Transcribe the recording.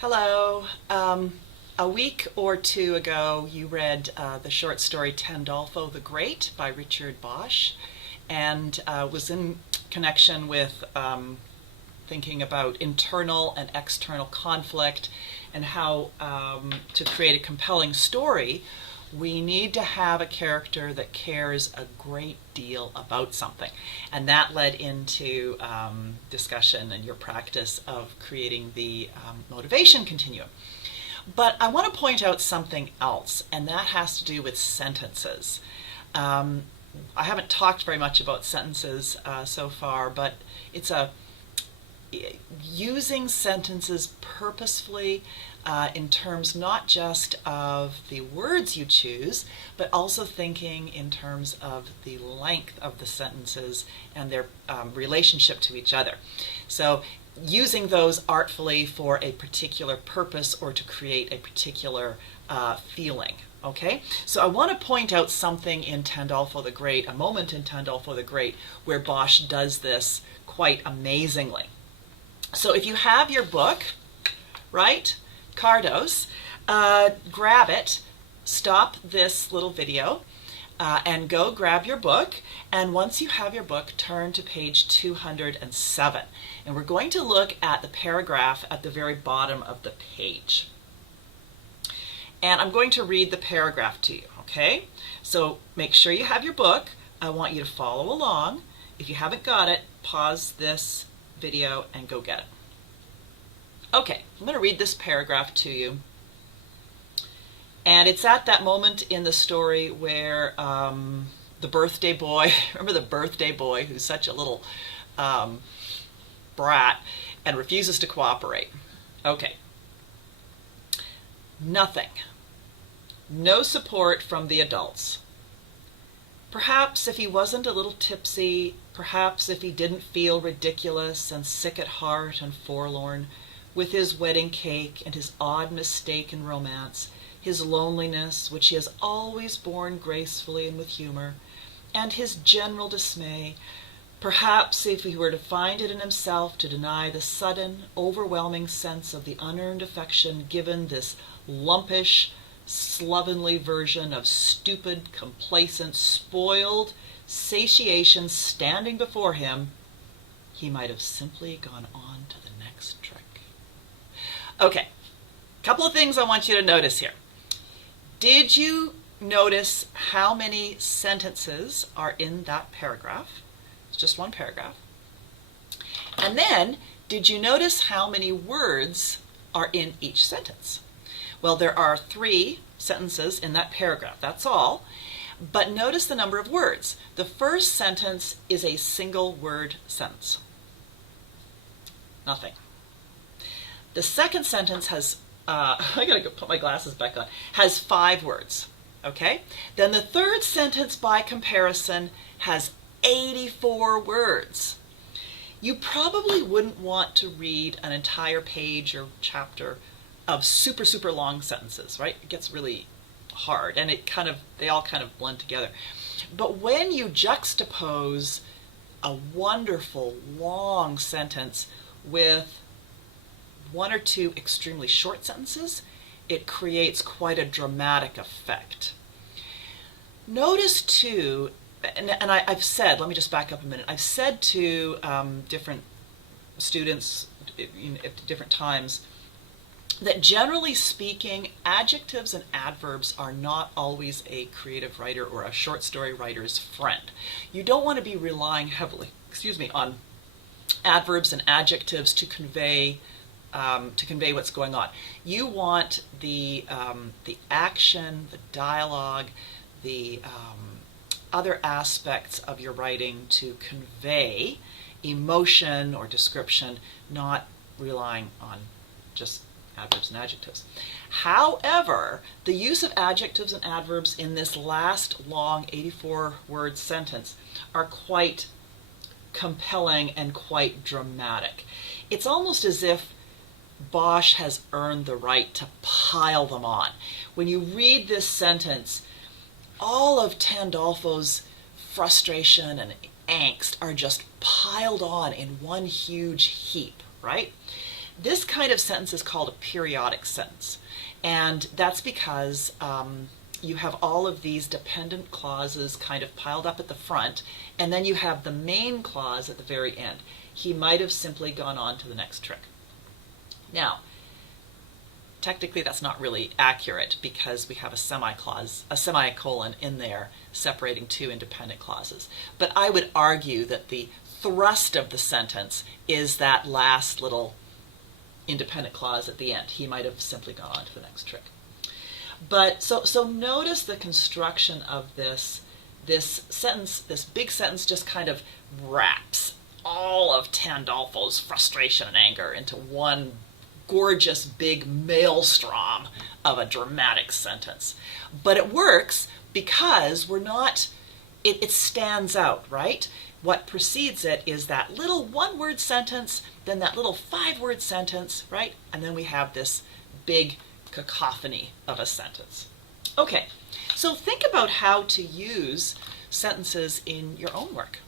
Hello. A week or two ago, you read the short story Tandolfo the Great by Richard Bosch, and was in connection with thinking about internal and external conflict and how to create a compelling story, we need to have a character that cares a great deal about something. And that led into discussion and your practice of creating the motivation continuum. But I want to point out something else, and that has to do with sentences. I haven't talked very much about sentences so far, but it's using sentences purposefully in terms not just of the words you choose, but also thinking in terms of the length of the sentences and their relationship to each other. So using those artfully for a particular purpose or to create a particular feeling. Okay, so I want to point out something in Tandolfo the Great, a moment in Tandolfo the Great, where Bosch does this quite amazingly. So if you have your book, right, Cardos, grab it, stop this little video, and go grab your book. And once you have your book, turn to page 207. And we're going to look at the paragraph at the very bottom of the page. And I'm going to read the paragraph to you, okay? So make sure you have your book. I want you to follow along. If you haven't got it, pause this video and go get it. Okay, I'm going to read this paragraph to you. And it's at that moment in the story where the birthday boy, remember the birthday boy who's such a little brat and refuses to cooperate. Okay. Nothing. No support from the adults. Perhaps if he wasn't a little tipsy, perhaps if he didn't feel ridiculous and sick at heart and forlorn, with his wedding cake and his odd mistake in romance, his loneliness, which he has always borne gracefully and with humor, and his general dismay, perhaps if he were to find it in himself to deny the sudden, overwhelming sense of the unearned affection given this lumpish, slovenly version of stupid, complacent, spoiled satiation standing before him, he might have simply gone on to the next trick. Okay, a couple of things I want you to notice here. Did you notice how many sentences are in that paragraph? It's just one paragraph. And then, did you notice how many words are in each sentence? Well, there are 3 sentences in that paragraph, that's all. But notice the number of words. The first sentence is a single word sentence. Nothing. The second sentence has, I gotta go put my glasses back on, has 5 words, okay? Then the third sentence, by comparison, has 84 words. You probably wouldn't want to read an entire page or chapter of super, super long sentences, right? It gets really hard, and they all kind of blend together. But when you juxtapose a wonderful long sentence with 1 or 2 extremely short sentences, it creates quite a dramatic effect. Notice too, and I've said, let me just back up a minute, I've said to different students at different times that generally speaking, adjectives and adverbs are not always a creative writer or a short story writer's friend. You don't want to be relying heavily, on adverbs and adjectives to convey what's going on. You want the action, the dialogue, the other aspects of your writing to convey emotion or description, not relying on just adverbs and adjectives. However, the use of adjectives and adverbs in this last long 84-word sentence are quite compelling and quite dramatic. It's almost as if Bosch has earned the right to pile them on. When you read this sentence, all of Tandolfo's frustration and angst are just piled on in one huge heap, right? This kind of sentence is called a periodic sentence, and that's because you have all of these dependent clauses kind of piled up at the front, and then you have the main clause at the very end. He might have simply gone on to the next trick. Now, technically that's not really accurate because we have a semicolon in there separating two independent clauses. But I would argue that the thrust of the sentence is that last little independent clause at the end. He might have simply gone on to the next trick. But so notice the construction of this sentence, this big sentence just kind of wraps all of Tandolfo's frustration and anger into one gorgeous big maelstrom of a dramatic sentence. But it works because it stands out, right? What precedes it is that little one-word sentence, then that little five-word sentence, right? And then we have this big cacophony of a sentence. Okay, so think about how to use sentences in your own work.